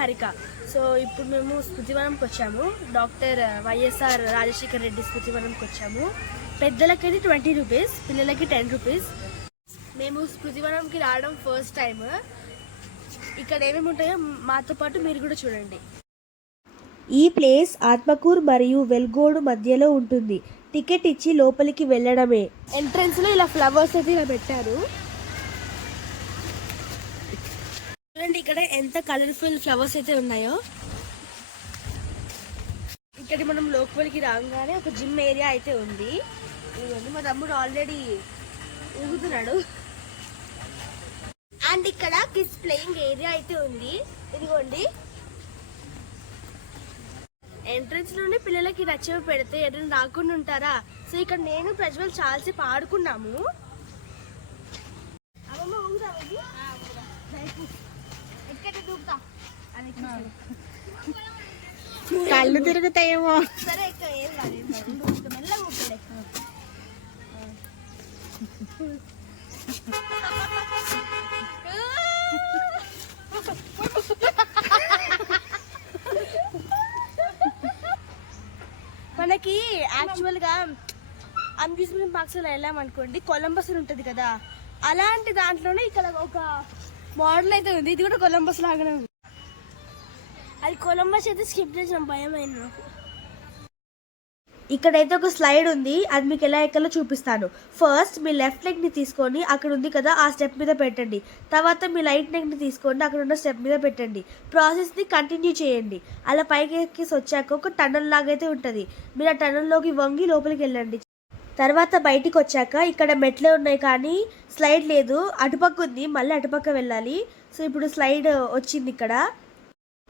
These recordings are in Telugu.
నిహారిక సో ఇప్పుడు మేము స్మృతివనంకి వచ్చాము. డాక్టర్ వైఎస్ఆర్ రాజశేఖర్ రెడ్డి స్మృతివనంకి వచ్చాము. పెద్దలకైతే ట్వంటీ రూపీస్ పిల్లలకి టెన్ రూపీస్. మేము స్మృతివనంకి రావడం ఫస్ట్ టైం ఇక్కడ ఏమేమి ఉంటాయో మాతో పాటు మీరు కూడా చూడండి. ఈ ప్లేస్ ఆత్మకూర్ మరియు వెల్గోడు మధ్యలో ఉంటుంది. టికెట్ ఇచ్చి లోపలికి వెళ్ళడమే. ఎంట్రన్స్లో ఇలా ఫ్లవర్స్ అయితే ఇలా పెట్టారు. చూడండి ఇక్కడ ఎంత కలర్ఫుల్ ఫ్లవర్స్ అయితే ఉన్నాయో. ఇక్కడ మనం లోపలికి రాగానే ఒక జిమ్ ఏరియా అయితే ఉంది. ఇదిగోండి మా తమ్ముడు ఆల్రెడీ ఊగుతున్నాడు. అండ్ ఇక్కడ కిడ్స్ ప్లేయింగ్ ఏరియా అయితే ఉంది. ఇదిగోండి. ఎంట్రన్స్లోనే పిల్లలకి నచ్చవి పెడితే ఎవరైనా రాకుండా ఉంటారా? సో ఇక్కడ నేను ప్రజ్వల్ చాలాసేపు ఆడుకున్నాము. అమ్మమ్మ ఊగుదామా ఇది? రైట్. ఎక్కడ దూకుతా అది ఎక్కేసాను. కళ్ళు తిరుగుతాయేమో. సరే ఏం కాదు మెల్లగా ఊపులే. మనకి యాక్చువల్గా అమ్యూజ్మెంట్ పార్క్స్లో వెళ్ళామనుకోండి కొలంబస్ ఉంటది కదా అలాంటి దాంట్లోనే ఇక్కడ ఒక మోడల్ అయితే ఉంది. ఇది కూడా కొలంబస్ లాగానే ఉంది. అది కొలంబస్ అయితే స్కిప్ చేసిన. భయం అయింది నాకు. ఇక్కడైతే ఒక స్లైడ్ ఉంది. అది మీకు ఎలా ఎక్కాలో చూపిస్తాను. ఫస్ట్ మీ లెఫ్ట్ లెగ్ని తీసుకొని అక్కడ ఉంది కదా ఆ స్టెప్ మీద పెట్టండి. తర్వాత మీ రైట్ లెగ్ని తీసుకొని అక్కడ ఉన్న స్టెప్ మీద పెట్టండి. ప్రాసెస్ని కంటిన్యూ చేయండి. అలా పైకి ఎక్కేసి వచ్చాక ఒక టనల్ లాగైతే ఉంటుంది. మీరు ఆ టనల్లోకి వంగి లోపలికి వెళ్ళండి. తర్వాత బయటికి వచ్చాక ఇక్కడ మెట్లే ఉన్నాయి కానీ స్లైడ్ లేదు. అటుపక్క ఉంది. మళ్ళీ అటుపక్క వెళ్ళాలి. సో ఇప్పుడు స్లైడ్ వచ్చింది ఇక్కడ.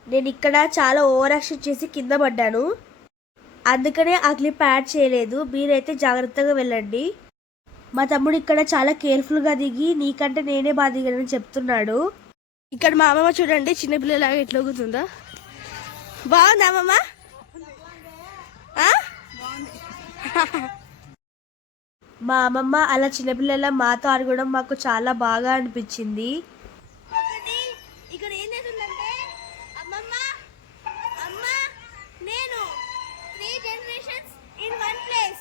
నేను ఇక్కడ చాలా ఓవర్ యాక్షన్ చేసి కింద పడ్డాను. అందుకనే ఆ క్లిప్ యాడ్ చేయలేదు. మీరైతే జాగ్రత్తగా వెళ్ళండి. మా తమ్ముడు ఇక్కడ చాలా కేర్ఫుల్గా దిగి నీకంటే నేనే బాగా దిగానని చెప్తున్నాడు. ఇక్కడ మా అమ్మమ్మ చూడండి. చిన్నపిల్లలాగా ఎట్లా ఊగుతుందా? బాగుందా అమ్మమ్మ? ఆ? మా అమ్మమ్మ అలా చిన్నపిల్లల మాతో ఆడుకోవడం మాకు చాలా బాగా అనిపించింది. ఇక్కడ ఏం జరుగుతుందంటే అమ్మమ్మ అమ్మ నేను three generations in one place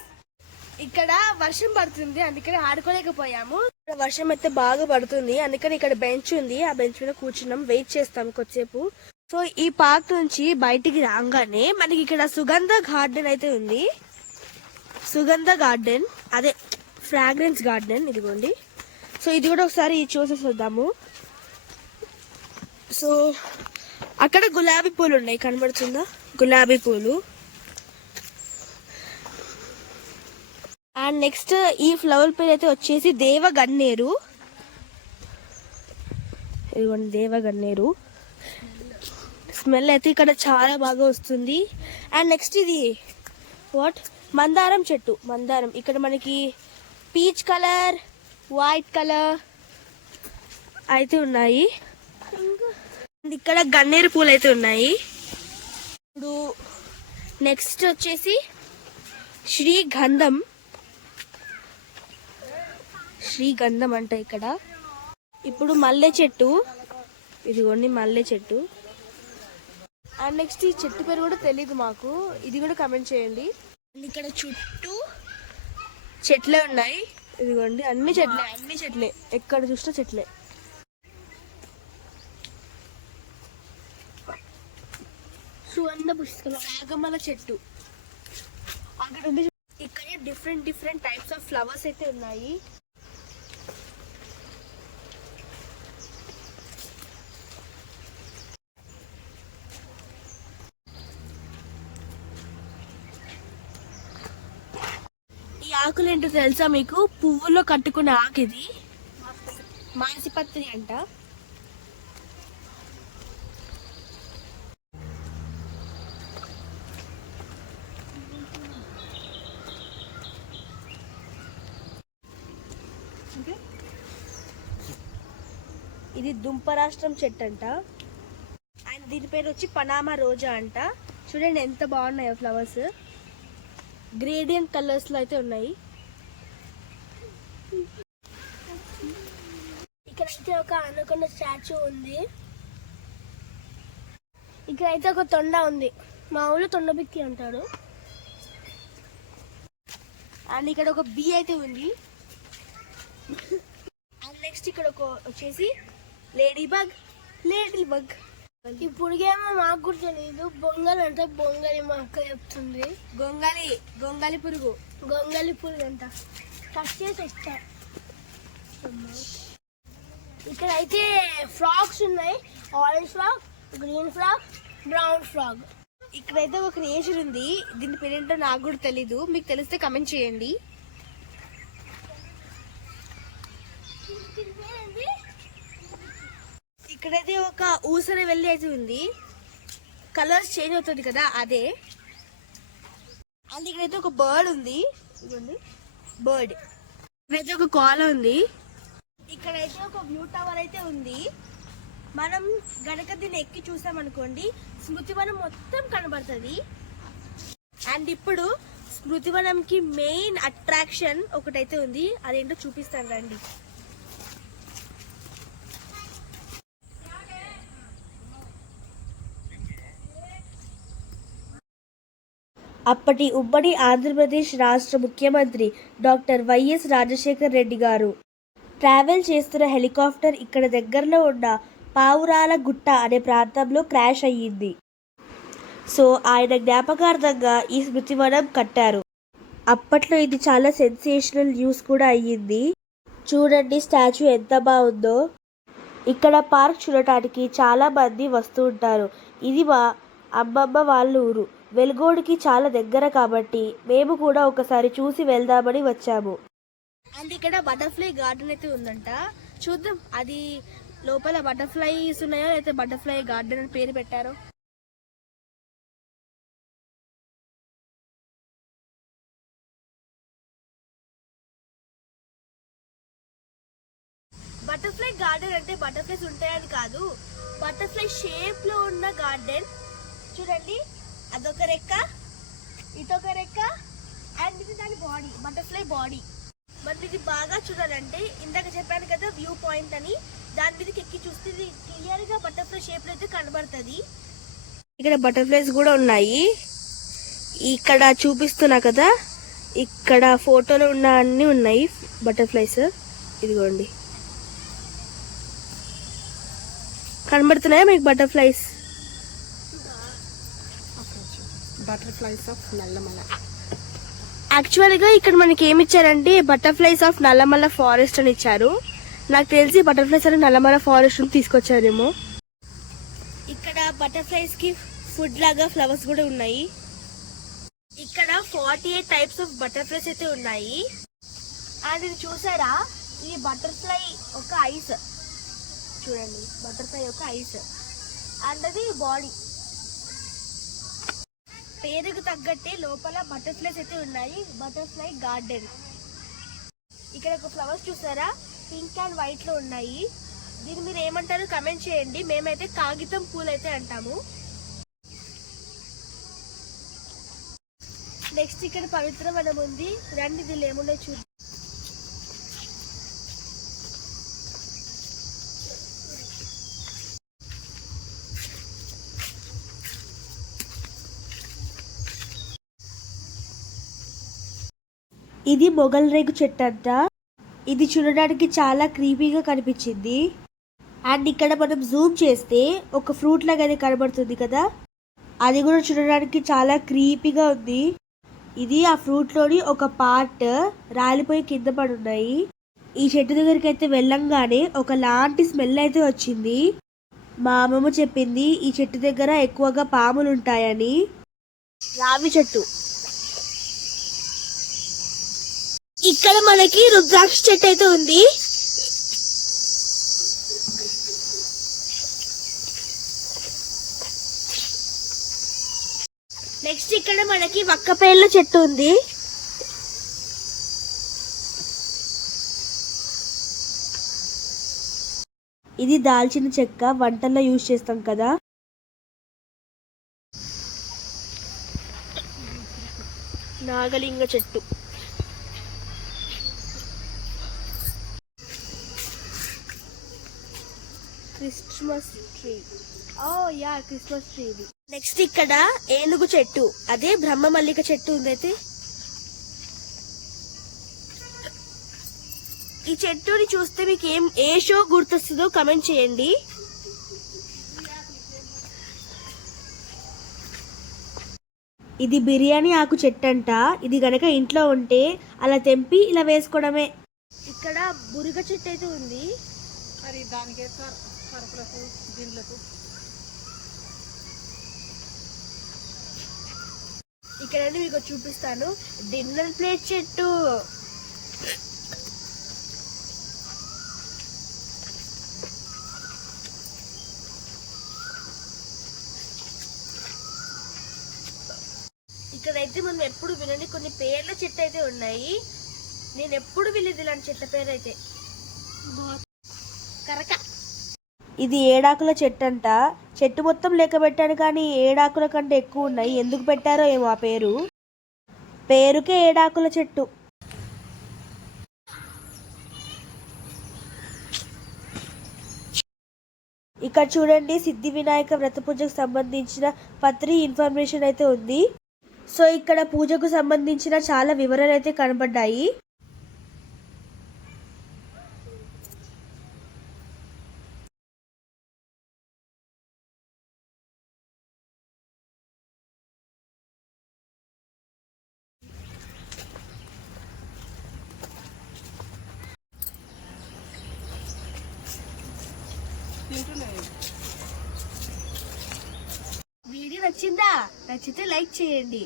ఇక్కడ వర్షం పడుతుంది అందుకని ఆడుకోలేకపోయాము. ఇక్కడ వర్షం అయితే బాగా పడుతుంది అందుకని ఇక్కడ బెంచ్ ఉంది. ఆ బెంచ్ మీద కూర్చున్నాం వెయిట్ చేస్తాం కొద్దిసేపు. సో ఈ పార్క్ నుంచి బయటికి రాగానే మనకి ఇక్కడ సుగంధ గార్డెన్ అయితే ఉంది. సుగంధ గార్డెన్ అదే ఫ్రాగ్రెన్స్ గార్డెన్ ఇదిగోండి. సో ఇది కూడా ఒకసారి చూసేసి వద్దాము సో అక్కడ గులాబీ పూలు ఉన్నాయి కనబడుతుందా? గులాబీ పూలు. అండ్ నెక్స్ట్ ఈ ఫ్లవర్ పేరు అయితే వచ్చేసి దేవగన్నేరు. ఇదిగోండి దేవగన్నేరు. స్మెల్ అయితే ఇక్కడ చాలా బాగా వస్తుంది. అండ్ నెక్స్ట్ ఇది వాట్? మందారం చెట్టు మందారం. ఇక్కడ మనకి పీచ్ కలర్ వైట్ కలర్ అయితే ఉన్నాయి. ఇక్కడ గన్నేరు పూలు అయితే ఉన్నాయి. ఇప్పుడు నెక్స్ట్ వచ్చేసి శ్రీగంధం శ్రీగంధం అంట ఇక్కడ. ఇప్పుడు మల్లె చెట్టు. ఇదిగోండి మల్లె చెట్టు. అండ్ నెక్స్ట్ ఈ చెట్టు పేరు కూడా తెలియదు మాకు. ఇది కూడా కమెంట్ చేయండి. ఇక్కడ చుట్టూ చెట్లే ఉన్నాయి. ఇదిగోండి అన్ని చెట్లే అన్ని చెట్లే. ఎక్కడ చూసినా చెట్లే. సువర్ణ పుష్కలం. ఆగమల చెట్టు. అక్కడ ఉంది ఇక్కడ different different types of flowers అయితే ఉన్నాయి. ఈ ఏంటో తెలుసా మీకు? పువ్వులో కట్టుకునే ఆకు ఇది మాసిపత్రి అంట ఇది దుంపరాష్ట్రం చెట్టు అంట. అండ్ దీని పేరు వచ్చి పనామా రోజా అంట. చూడండి ఎంత బాగున్నాయో ఫ్లవర్స్. గ్రేడియంట్ కలర్స్లో అయితే ఉన్నాయి. ఇక్కడ అయితే ఒక అనుకున్న స్టాచ్యూ ఉంది. ఇక్కడ అయితే ఒక తొండ ఉంది. మా ఊళ్ళో తొండ పిక్కి అంటాడు అండ్ ఇక్కడ ఒక బీ అయితే ఉంది. అండ్ నెక్స్ట్ ఇక్కడ ఒక వచ్చేసి లేడీ బగ్ లేడీ బగ్ ఇప్పుడుకేమో మాకు కూడా తెలియదు బొంగల్ అంటే బొంగలి మా అక్క చెప్తుంది. గొంగలి గొంగలి పురుగు. గొంగలి పురుగు అంట. కట్ చేసి ఇస్తా. ఇక్కడ అయితే ఫ్రాక్స్ ఉన్నాయి. Orange frock green frock brown frock ఇక్కడైతే ఒక క్రియేషన్ ఉంది. దీని పేరేంటో నాకు కూడా తెలీదు. మీకు తెలిస్తే కమెంట్ చేయండి. ఇక్కడైతే ఒక ఊసర వెళ్ళి అయితే ఉంది. కలర్స్ చేంజ్ అవుతుంది కదా అదే. అండ్ ఇక్కడైతే ఒక బర్డ్ ఉంది. ఇదిగోండి బర్డ్ ఇక్కడైతే ఒక కాల ఉంది. ఇక్కడైతే ఒక వ్యూ టవర్ అయితే ఉంది. మనం గనక దీన్ని ఎక్కి చూసామనుకోండి స్మృతివనం మొత్తం కనబడుతుంది. అండ్ ఇప్పుడు స్మృతివనంకి మెయిన్ అట్రాక్షన్ ఒకటైతే ఉంది. అదేంటో చూపిస్తాను రండి. అప్పటి ఉమ్మడి ఆంధ్రప్రదేశ్ రాష్ట్ర ముఖ్యమంత్రి డాక్టర్ వైఎస్ రాజశేఖర్ రెడ్డి గారు. ట్రావెల్ చేస్తున్న హెలికాప్టర్ ఇక్కడ దగ్గరలో ఉన్న పావురాల గుట్ట అనే ప్రాంతంలో క్రాష్ అయ్యింది. సో ఆయన జ్ఞాపకార్థంగా ఈ స్మృతివనం కట్టారు. అప్పట్లో ఇది చాలా సెన్సేషనల్ న్యూస్ కూడా అయ్యింది. చూడండి స్టాచ్యూ ఎంత బాగుందో. ఇక్కడ పార్క్ చూడటానికి చాలామంది వస్తూ ఉంటారు. ఇది మా అమ్మమ్మ వాళ్ళ ఊరు. వెలుగోడికి చాలా దగ్గర కాబట్టి మేము కూడా ఒకసారి చూసి వెళ్దామని వచ్చాము. అండ్ ఇక్కడ బటర్ఫ్లై గార్డెన్ అయితే ఉందంట. చూద్దాం అది లోపల బటర్ఫ్లైస్ ఉన్నాయో లేకపోతే బటర్ఫ్లై గార్డెన్ అని పేరు పెట్టారో? బటర్ఫ్లై గార్డెన్ అంటే బటర్ఫ్లైస్ ఉంటాయని కాదు బటర్ఫ్లై షేప్లో ఉన్న గార్డెన్. చూడండి. అదొక రెక్క ఇదొక రెక్క అండ్ ఇది దాని బాడీ బటర్ఫ్లై బాడీ మరి ఇది బాగా చూడాలంటే ఇందాక చెప్పాను కదా వ్యూ పాయింట్ అని దాని మీదకి ఎక్కి చూస్తే ఇది క్లియర్గా బటర్ఫ్లై షేప్లో అయితే కనబడుతుంది. ఇక్కడ బటర్ఫ్లైస్ కూడా ఉన్నాయి. ఇక్కడ చూపిస్తున్నా కదా ఇక్కడ ఫోటోలో ఉన్న అన్ని ఉన్నాయి బటర్ఫ్లైస్ ఇదిగోండి. కనబడుతున్నాయా మీకు బటర్ఫ్లైస్ బటర్ఫ్లైస్ ఆఫ్ నల్లమల యాక్చువల్గా ఇక్కడ మనకి ఏమి ఇచ్చారంటే బటర్ఫ్లైస్ ఆఫ్ నల్లమల్ల ఫారెస్ట్ అని ఇచ్చారు. నాకు తెలిసి బటర్ఫ్లైస్ అని నల్లమల్ల ఫారెస్ట్ నుంచి తీసుకొచ్చారేమో. ఇక్కడ బటర్ఫ్లైస్కి ఫుడ్ లాగా ఫ్లవర్స్ కూడా ఉన్నాయి. ఇక్కడ forty eight types of butterflies అయితే ఉన్నాయి. అండ్ ఇది చూసారా? ఇది బటర్ఫ్లై ఒక ఐస్ చూడండి బటర్ఫ్లై యొక్క ఐస్ అండ్ అది బాడీ పేరుకు తగ్గట్టే లోపల బటర్ఫ్లైస్ అయితే ఉన్నాయి. Butterfly garden. ఇక్కడ ఒక ఫ్లవర్స్ చూసారా? పింక్ అండ్ వైట్లో ఉన్నాయి. దీన్ని మీరు ఏమంటారు కమెంట్ చేయండి. మేమైతే కాగితం పూలు అయితే అంటాము. నెక్స్ట్ ఇక్కడ పవిత్ర వనం ఉంది. రండి దీనిలో ఏముందో చూద్దాం. ఇది మొగల్ రేగు చెట్టు అంట. ఇది చూడడానికి చాలా క్రీపీగా కనిపించింది. అండ్ ఇక్కడ మనం జూమ్ చేస్తే ఒక ఫ్రూట్ లాగా అది కనబడుతుంది కదా. అది కూడా చూడడానికి చాలా క్రీపీగా ఉంది. ఇది ఆ ఫ్రూట్లోని ఒక పార్ట్ రాలిపోయి కింద పడి ఉన్నాయి ఈ చెట్టు దగ్గరికి అయితే వెళ్ళంగానే ఒక లాంటి స్మెల్ అయితే వచ్చింది. మా అమ్మమ్మ చెప్పింది ఈ చెట్టు దగ్గర ఎక్కువగా పాములు ఉంటాయని రావి చెట్టు. ఇక్కడ మనకి రుద్రాక్ష చెట్టు అయితే ఉంది. నెక్స్ట్ ఇక్కడ మనకి వక్కపేళ్ళ చెట్టు ఉంది. ఇది దాల్చిన చెక్క వంటల్లో యూజ్ చేస్తాం కదా. నాగలింగ చెట్టు. Christmas tree oh yeah Christmas tree ఇది నెక్స్ట్ ఇక్కడ ఏనుగు చెట్టు. అదే బ్రహ్మ మల్లిక చెట్టు ఉందైతే. ఈ చెట్టుని చూస్తే మీకు ఏం ఏ షో గుర్తొస్తుందో కమెంట్ చేయండి. ఇది బిర్యానీ ఆకు చెట్టు అంట ఇది గనక ఇంట్లో ఉంటే అలా తెంపి ఇలా వేసుకోవడమే. ఇక్కడ బురుగ చెట్టు అయితే ఉంది. మరి దానికి సరుకులకు దీంట్లకు ఇక్కడ మీకు చూపిస్తాను. డిన్నర్ ప్లేట్ చెట్టు. ఇక్కడైతే మనం ఎప్పుడు వినని కొన్ని పేర్ల చెట్టు అయితే ఉన్నాయి. నేను ఎప్పుడు విలేదు ఇలాంటి చెట్ల పేరు అయితే కరక. ఇది ఏడాకుల చెట్టు అంట చెట్టు మొత్తం లెక్క పెట్టాను కానీ ఏడాకుల కంటే ఎక్కువ ఉన్నాయి. ఎందుకు పెట్టారో ఏమో ఆ పేరు. పేరుకే ఏడాకుల చెట్టు. ఇక్కడ చూడండి సిద్ధి వినాయక వ్రత పూజకు సంబంధించిన పత్రి ఇన్ఫర్మేషన్ అయితే ఉంది. సో ఇక్కడ పూజకు సంబంధించిన చాలా వివరాలు అయితే కనబడ్డాయి. వీడియో నచ్చిందా? నచ్చితే లైక్ చేయండి.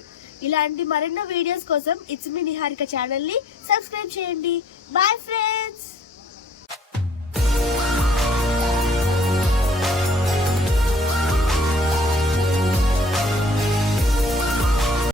ఇలాంటి మరెన్నో వీడియోస్ కోసం ఇట్స్ మీ నిహారిక ఛానల్ని సబ్స్క్రైబ్ చేయండి. Bye friends